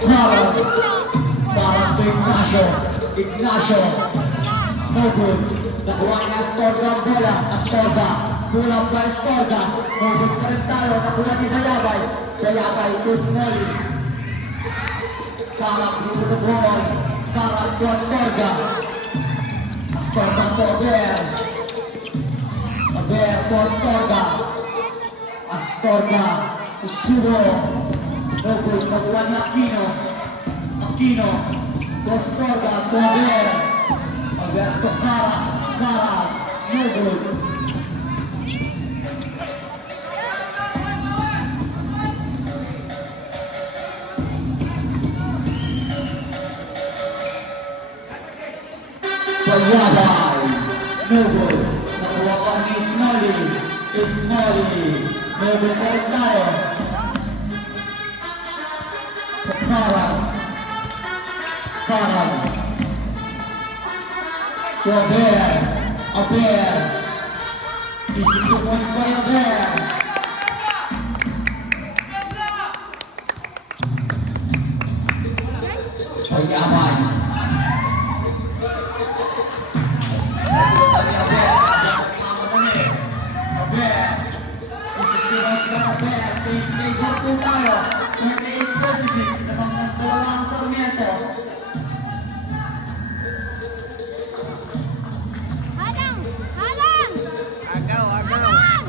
Karan. Karan to Ignacio. Ignacio. No good. Nakuha ni Astorga ang bola. Astorga. Kulang pa Astorga. No good pa rin tayo. Nakuha ni Bayabay. Bayabay to Smolly. Karan to the ball. Karan to Astorga. Astorga to Aber. Aber to Astorga. Astorga. Usuro. No good. Nakuha ni Aquino. Aquino. To Astorga. To Aber. Aber to Kara. Kara. No good. Bayabay. No good. Nakuha pa ni Smolly. Smolly. No good pa rin tayo. Karan. Karan. To Aber. Aber. 22 points by Aber. Bayabay. Hadang! Hadang! Agaw! Hadang!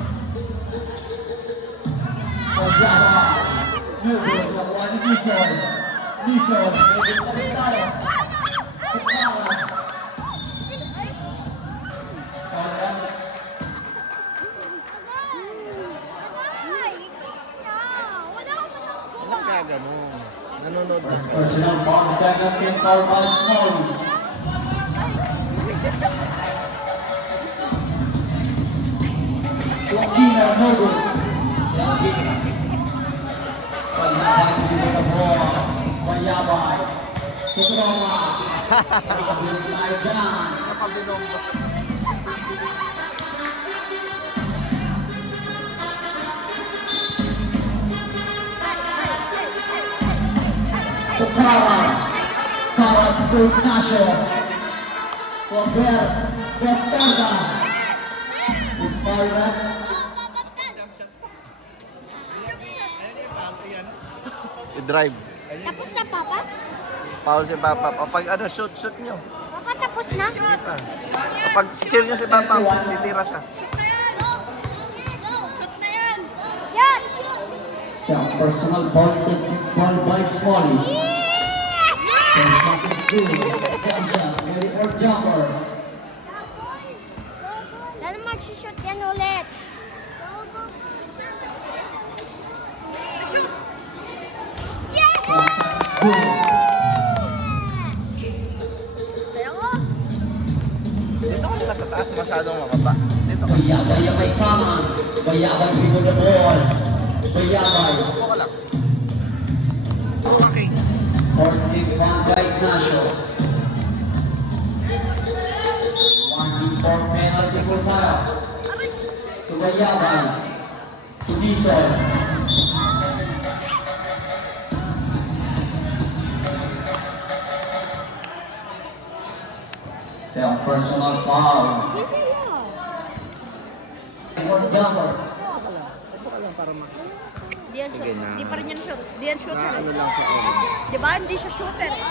Nanonood na. Personal bomb second pin foul by Smolly. Wakina, no good. Wakina. Bayabay, hindi na ball. Bayabay. Tutroma. Bayabay dyan. Kapabinombo. To Karan. Karan to Ignacio. To Aber. To Astorga. Is foul red. I-drive. Tapos na, Papa? Foul si Papa. Kapag ano, shoot nyo. Papa, tapos na? Kita. Kapag chill nyo si Papa, titira siya. Yan! Some personal ball by Smolly. Very odd jumper. Sana mag-shoot yan ulit. Yes! Dito ka nila sa taas masyadong mababa. Dito ka. Bayabay may kama. Bayabay with the ball. Bayabay. Upo ka lang. Okay. 41 by Ignacio. 1v4 penalty for tayo. To Bayabay. To Dizon. Self-personal foul. For jumper. Upo ka lang para Di yan shoot. Sige na. Di pa rin yan shoot. Di yan shooter ano eh. lang sa ulo. Di ba? Hindi siya shooter eh.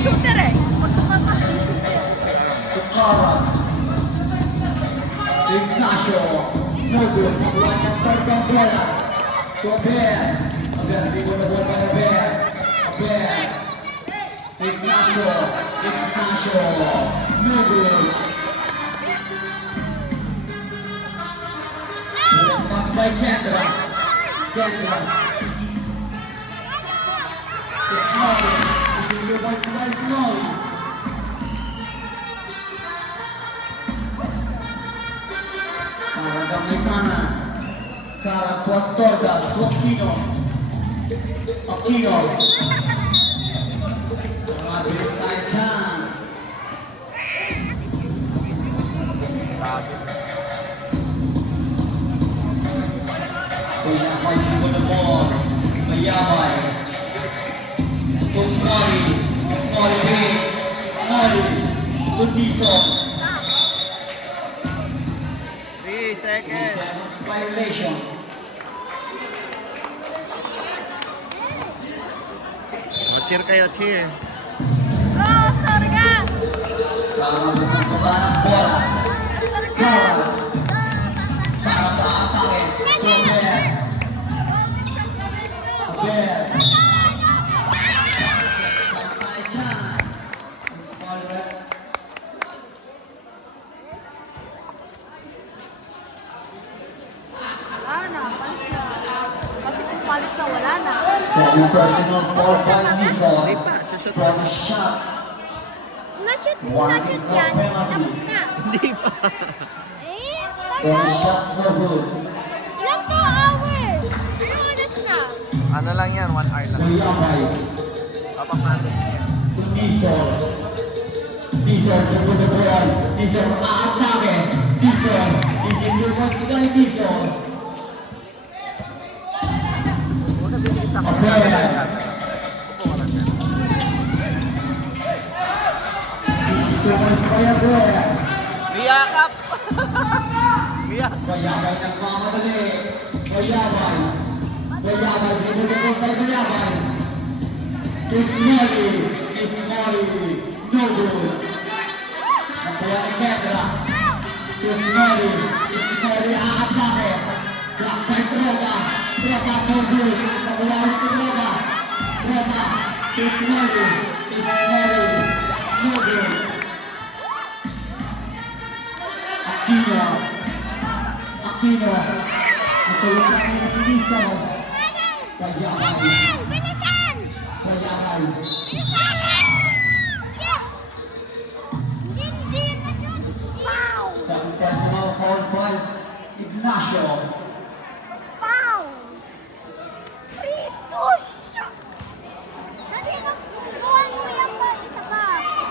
Shooter eh. Pag tumatak, shooter. To Karan. Ignacio. No good. Nakuha niya start ang bola. To Aber. Aber. Di ko na bola by Aber. Aber. Ignacio. Ignacio. No good. Pass by Kendra. Kendra. To Smolly. This is the point by Smolly. Para may kanan. Karan to Astorga. To Aquino. Aquino. Mabilis tayo dyan. Bayabay mo na ball. Bayabay. Condition. 3 seconds. Seventh violation. Cheer kayo, cheer. Go, Astorga! Para magpapaba ng bola. Astorga! Para paatake. Sober. Sober. Wala na, palit na. Kasi kung palit na, wala na. Second personal foul by Hindi Nison. pa, sushoot From pa. shot. Na-shoot yan. Tapos na. Hindi pa. Eh, From wala. shot no good. Ilang 2 hours? Ano oras na? Ano lang yan, 1 hour lang. Kuyabay. Papapano yan. Nison. Nison, nagbububuyan. Nison, aatake. Nison, isinulong si kay Nison. Abel. Isinulong si kay Abel. Riyakap! Riyak. Kuyabay nagmamadali. Kuyabay. Kuyabay, bumubulong kay Kuyabay. Ismaili. Ismaili. No good. Nakuha ni Kendra. Ismaili. Ismaili aatake. Black by Tropa. Tropa no good. Nakuha ni Tropa. Tropa. Ismaili. Ismaili. No good. Aquino. Aquino. Natulog sa akin ng Nison. Kuyabay. Bilisan! Kuyabay. Bilisan! Yes! Hindi na-shoot. Foul! Second personal foul by Ignacio. Foul! Free to shot! Dali na, kuhan mo yan pa. Isa pa.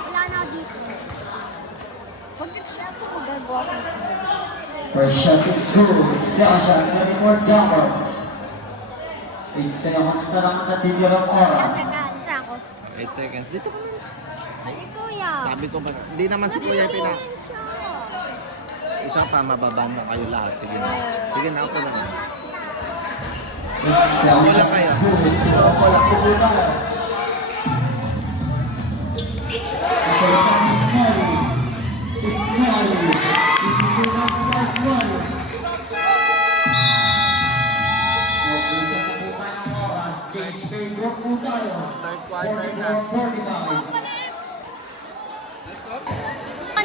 Wala na ako dito. Pag-shot ko, gagawa ko. First shot is good. Sasha, getting more dumber. 8 seconds na lang natitirang oras. Isa ako. 8 seconds. Dito ka na. Si Kuya. Sabi ko ba, hindi naman si Kuya pina. Isa pa, mababan na kayo lahat. Sige na. Sige na, ako lang. Wala kayo. Wala ko muna. Ismaili. Ismaili. Ismaili.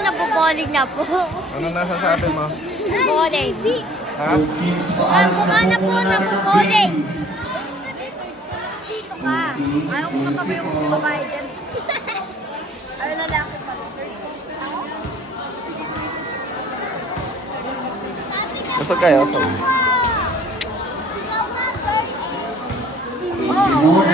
Nabubolig na po. Ano nasasabi mo? Bolig. Ha? Mukha na po nabubolig. Dito ka. Ayaw ko katabi yung babae dyan. Ayaw lalaki pa. Busog kayo, busog. Oh.